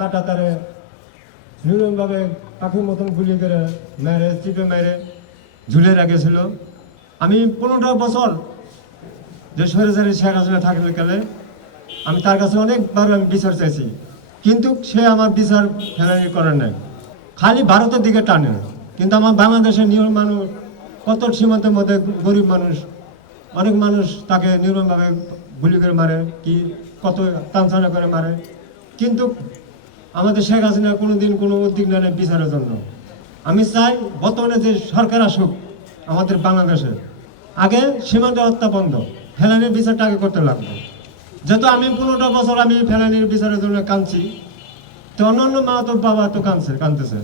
কাটা তারে নির্মমভাবে পাখির মতন গুলি করে মেরে চিপে মেরে ঝুলে রেখেছিল। আমি 15টা বছর যে স্বৈরাচারী শেখ হাসিনা থাকলে গেলে আমি তার কাছে অনেকবার আমি বিচার চাইছি, কিন্তু সে আমার বিচার ফেলানি করার নাই, খালি ভারতের দিকে টানে। কিন্তু আমার বাংলাদেশের নিয়ম মানুষ কত সীমান্তের মধ্যে গরিব মানুষ, অনেক মানুষ তাকে নির্মমভাবে গুলি করে মারে, কি কত তানসানা করে মারে, কিন্তু আমাদের শেখ হাসিনা কোনোদিন কোনো উদ্যোগ নেয় বিচারের জন্য। আমি চাই বর্তমানে যে সরকার আসুক আমাদের বাংলাদেশে, আগে সীমান্ত হত্যা বন্ধ, ফেলানির বিচারটা আগে করতে লাগবে। যেহেতু আমি 15টা বছর আমি ফেলানির বিচারের জন্য কাঁদছি, তো অন্যান্য মা তো বাবা তো কাঁদতেছে,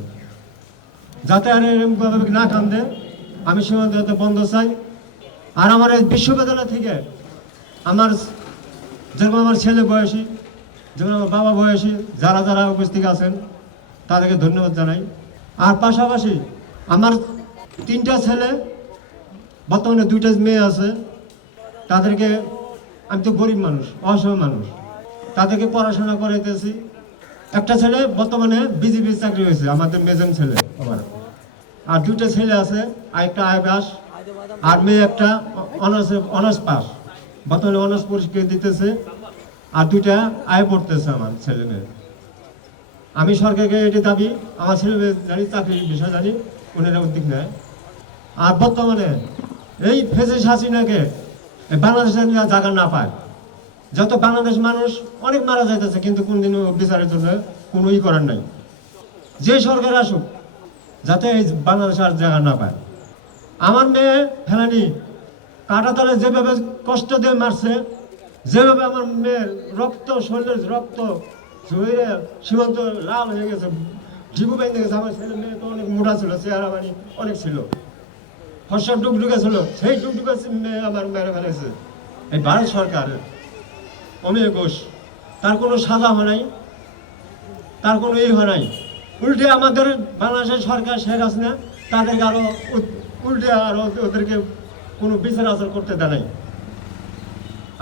যাতে আর এরকমভাবে না কান্দে আমি সীমান্ত হত্যা বন্ধ চাই। আর আমার এই বিশ্ববিদ্যালয় থেকে আমার যেরকম আমার ছেলে বয়সী, যেমন আমার বাবা বয়সী যারা যারা উপস্থিত আছেন তাদেরকে ধন্যবাদ জানাই। আর পাশাপাশি আমার 3টা ছেলে, বর্তমানে 2টা মেয়ে আছে, তাদেরকে আমি তো গরিব মানুষ, অসহায় মানুষ, তাদেরকে পড়াশোনা করাইতেছি। একটা ছেলে বর্তমানে বিজিবি চাকরি হয়েছে, আমাদের মেজম ছেলে আমার। আর 2টা ছেলে আছে, একটা আয় পাস, আর মেয়ে একটা অনার্স পাস, বর্তমানে অনার্স পরীক্ষা দিতেছে। আর 2টা আয় পড়তেছে আমার ছেলে মেয়ে। আমি সরকারকে এটি দাবি, আমার ছেলে মেয়ে জানি চাকরির বিষয় জানি, ওনারা উদ্যোগ নেয়। আর বর্তমানে এই ফেসিস হাসিনাকে বাংলাদেশের জায়গা না পায়, যত বাংলাদেশ মানুষ অনেক মারা যাইতেছে, কিন্তু কোনদিনও বিচারের জন্য কোনো করার নাই। যে সরকার আসুক যাতে এই বাংলাদেশ আর জায়গা না পায়। আমার মেয়ে ফেলানি কাঁটাতালে যেভাবে কষ্ট দিয়ে মারছে, যেভাবে আমার মেয়ের রক্ত, শরীরের রক্ত শরীরে সীমান্ত লাল হয়ে গেছে, ঢিবু বেঁধে গেছে। আমার ছেলে মেয়ে তো অনেক মোটা ছিল, চেহারা বাড়ি অনেক ছিল, ফসা ডুকডুকে ছিল, সেই ডুকডুকে মেয়ে আমার মেরে ফেলেছে এই ভারত সরকার, অমিয় ঘোষ। তার কোনো সাজা হয় নাই, তার কোনো হয় নাই, উল্টে আমাদের বাংলাদেশের সরকার শেখ হাসিনা তাদেরকে আরো উল্টে আরো ওদেরকে কোনো বিচার আচার করতে দেয় নাই।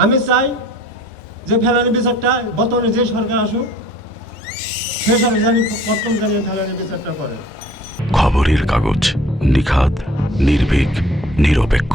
আমি চাই যে ফেলানি বিচারটা বর্তমানে যে সরকার আসুক সে সরকার জানি প্রথম জানিয়ে ফেলানি বিচারটা করে। খবরের কাগজ, নিখাত, নির্ভীক, নিরপেক্ষ।